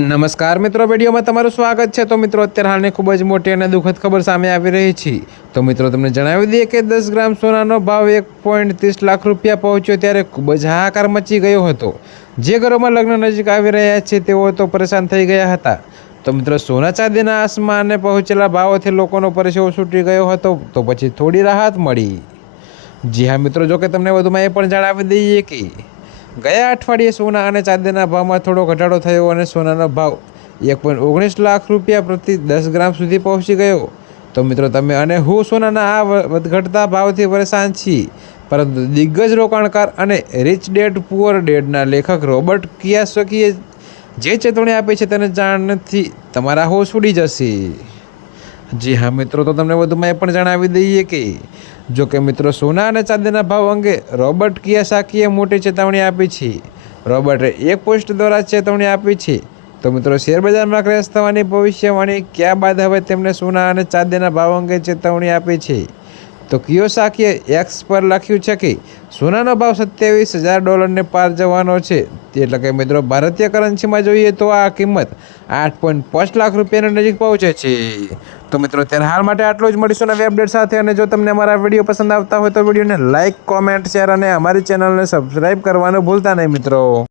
નમસ્કાર મિત્રો, વિડીયોમાં તમારું સ્વાગત છે. તો મિત્રો, અત્યારે હાલની ખૂબ જ મોટી અને દુઃખદ ખબર સામે આવી રહી છે. તો મિત્રો, તમને જણાવી દઈએ કે દસ ગ્રામ સોનાનો ભાવ એક પોઈન્ટ ત્રીસ લાખ રૂપિયા પહોંચ્યો ત્યારે ખૂબ જ હાહાકાર મચી ગયો હતો. જે ઘરોમાં લગ્ન નજીક આવી રહ્યા છે, તેઓ તો પરેશાન થઈ ગયા હતા. તો મિત્રો, સોના ચાંદીના આસમાને પહોંચેલા ભાવોથી લોકોનો પરસેવો છૂટી ગયો હતો. તો પછી થોડી રાહત મળી. જી હા, મિત્રો, જો કે તમને વધુમાં એ પણ જણાવી દઈએ કે ગયા અઠવાડિયે સોના અને ચાંદીના ભાવમાં થોડો ઘટાડો થયો અને સોનાનો ભાવ એક પોઈન્ટ ઓગણીસ લાખ રૂપિયા પ્રતિ દસ ગ્રામ સુધી પહોંચી ગયો. તો મિત્રો, તમે અને હું સોનાના આ વધઘટતા ભાવથી પરેશાન છીએ. પરંતુ દિગ્ગજ રોકાણકાર અને રિચ ડેડ પુઅર ડેડના લેખક રોબર્ટ કિયાસકીએ જે ચેતવણી આપી છે તેને જાણથી તમારા હોશ ઉડી જશે. જી હા, મિત્રો, તો તમને વધુમાં એ પણ જણાવી દઈએ કે જો કે મિત્રો, સોના અને ચાંદીના ભાવ અંગે રોબર્ટ કિયાસાકીએ મોટી ચેતવણી આપી છે. રોબર્ટે એક પોસ્ટ દ્વારા ચેતવણી આપી છે. તો મિત્રો શેરબજારમાં ક્રેશ થવાની ભવિષ્યવાણી, ક્યાં બાદ હવે તેમણે સોના અને ચાંદીના ભાવ અંગે ચેતવણી આપી છે? તો કિયોસાકીએ એક્સ પર લખ્યું છે કે, સોનાનો ભાવ સત્યાવીસ હજાર ડોલરને પાર જવાનો છે. એટલે કે મિત્રો, ભારતીય કરન્સીમાં જોઈએ તો આ કિંમત આઠ પોઈન્ટ પાંચ લાખ રૂપિયાની નજીક પહોંચે છે. તો મિત્રો ત્યારે હાલ માટે આટલું જ. મળીશું નવી અપડેટ સાથે. અને જો તમને અમારા વીડિયો પસંદ આવતા હોય તો વિડીયોને લાઇક કોમેન્ટ શેર અને અમારી ચેનલને સબસ્ક્રાઈબ કરવાનું ભૂલતા નહીં મિત્રો.